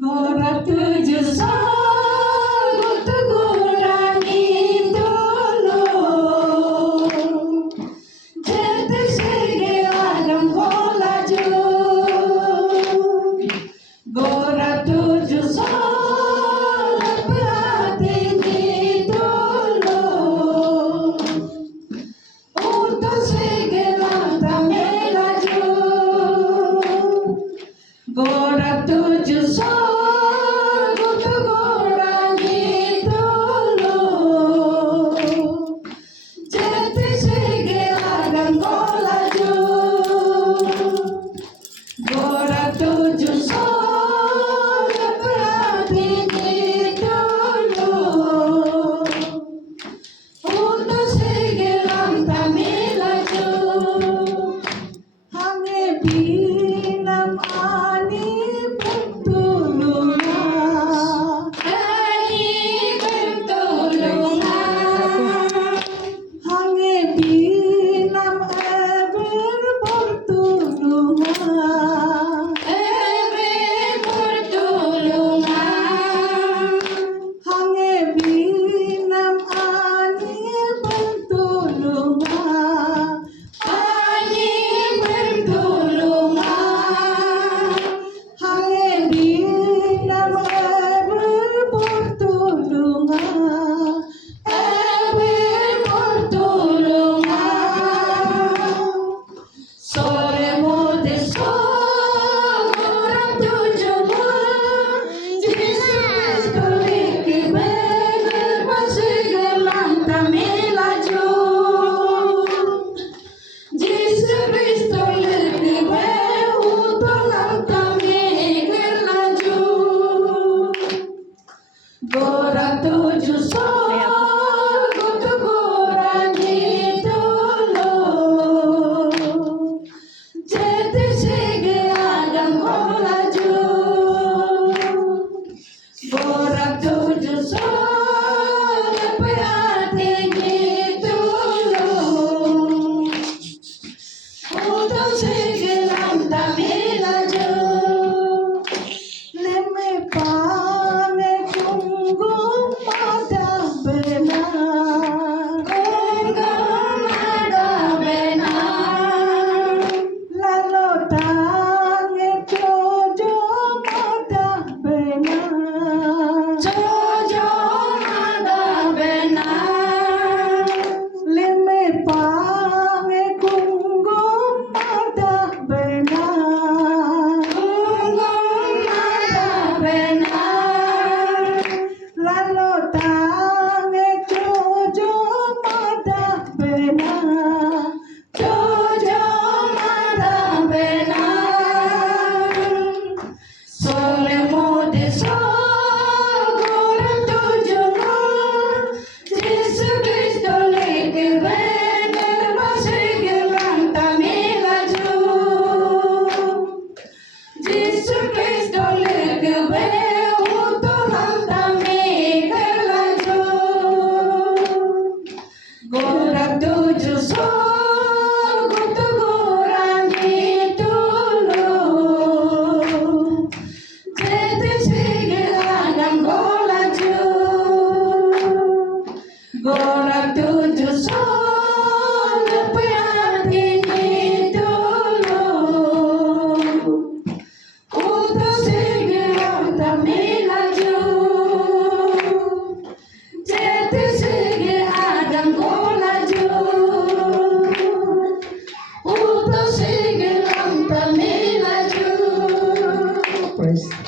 Gora tujuh sagut gurani dulu Jete sege alam kolaju Gora tujuh sagut berhati dulu Untuk sege lanta melaju Gora tujuh sagut gurani dulu Jete sege alam kolaju Gora tujuh sagut berhati dulu Untuk sege lanta melaju Hange binam ani bertulunga Ani bertulunga Hange binam eber bertulunga Eber bertulunga Hange binam ani bertulunga Ani bertulunga Hange binam eber bertulunga Eber bertulunga Sore mode orang tujuh Jesus Kristo bener masih gelang kami laju Jesus Kristo lebih utulang kami gelaju Gora tujuh sagut gurani dulu Jete sege alam kolaju Gora tujuh sagut berhati dulu Untuk sege lanta melaju Leme pane tunggu pada benar Tunggu pada benar Lalu tangi jojo pada benar Jojo pada benar Leme pane tunggu pada benar Tunggu pada benar Lalu tangi jojo pada benar Jojo pada benar Sore mode orang tujuh Jesus Kristo leke bener masih gelang kami laju Jesus Kristo